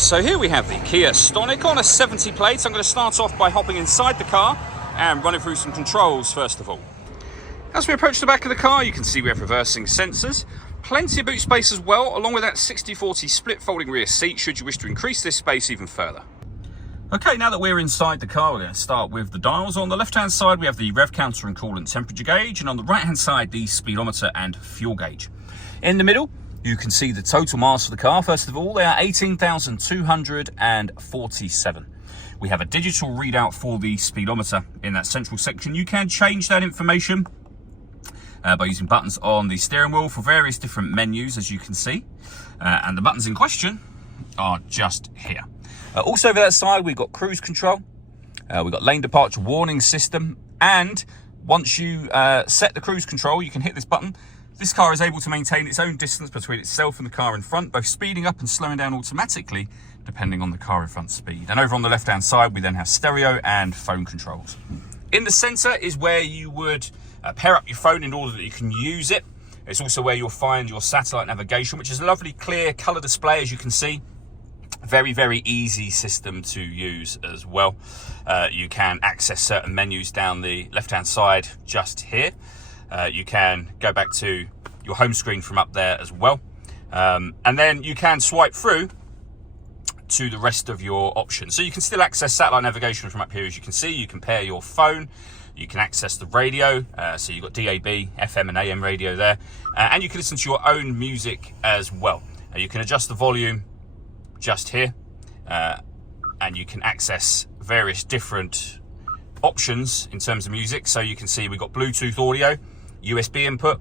So here we have the Kia Stonic on a 70 plate. I'm going to start off by hopping inside the car and running through some controls first of all. As we approach the back of the car, you can see we have reversing sensors, plenty of boot space as well, along with that 60/40 split folding rear seat should you wish to increase this space even further. Okay, now that we're inside the car, we're going to start with the dials. On the left-hand side, we have the rev counter and coolant temperature gauge, and on the right-hand side, the speedometer and fuel gauge. In the middle, you can see the total miles for the car. First of all, they are 18,247. We have a digital readout for the speedometer in that central section. You can change that information by using buttons on the steering wheel for various different menus, as you can see. And the buttons in question are just here. Also over that side, we've got cruise control. We've got lane departure warning system. And once you set the cruise control, you can hit this button. This car is able to maintain its own distance between itself and the car in front, both speeding up and slowing down automatically, depending on the car in front's speed. And over on the left-hand side, we then have stereo and phone controls. In the center is where you would pair up your phone in order that you can use it. It's also where you'll find your satellite navigation, which is a lovely clear color display, as you can see. Very, very easy system to use as well. You can access certain menus down the left-hand side just here. You can go back to your home screen from up there as well. And then you can swipe through to the rest of your options. So you can still access satellite navigation from up here, as you can see. You can pair your phone. You can access the radio. So you've got DAB, FM and AM radio there. And you can listen to your own music as well. You can adjust the volume just here. And you can access various different options in terms of music. So you can see we've got Bluetooth audio, USB input,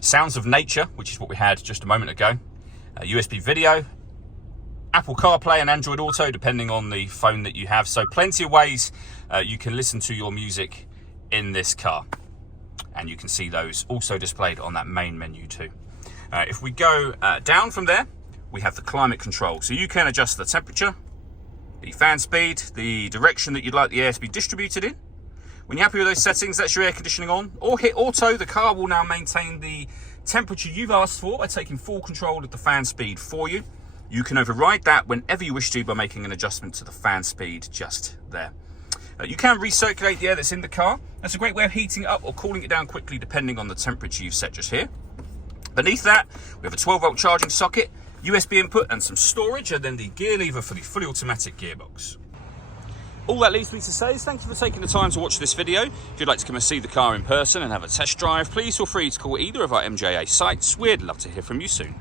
sounds of nature, which is what we had just a moment ago, USB video, Apple CarPlay and Android Auto, depending on the phone that you have. So plenty of ways you can listen to your music in this car. And you can see those also displayed on that main menu too. If we go down from there, we have the climate control. So you can adjust the temperature, the fan speed, the direction that you'd like the air to be distributed in. When you're happy with those settings, that's your air conditioning on. Or hit auto, the car will now maintain the temperature you've asked for by taking full control of the fan speed for you. You can override that whenever you wish to by making an adjustment to the fan speed just there. You can recirculate the air that's in the car. That's a great way of heating it up or cooling it down quickly depending on the temperature you've set just here. Beneath that, we have a 12-volt charging socket, USB input and some storage, and then the gear lever for the fully automatic gearbox. All that leaves me to say is thank you for taking the time to watch this video. If you'd like to come and see the car in person and have a test drive, please feel free to call either of our MJA sites. We'd love to hear from you soon.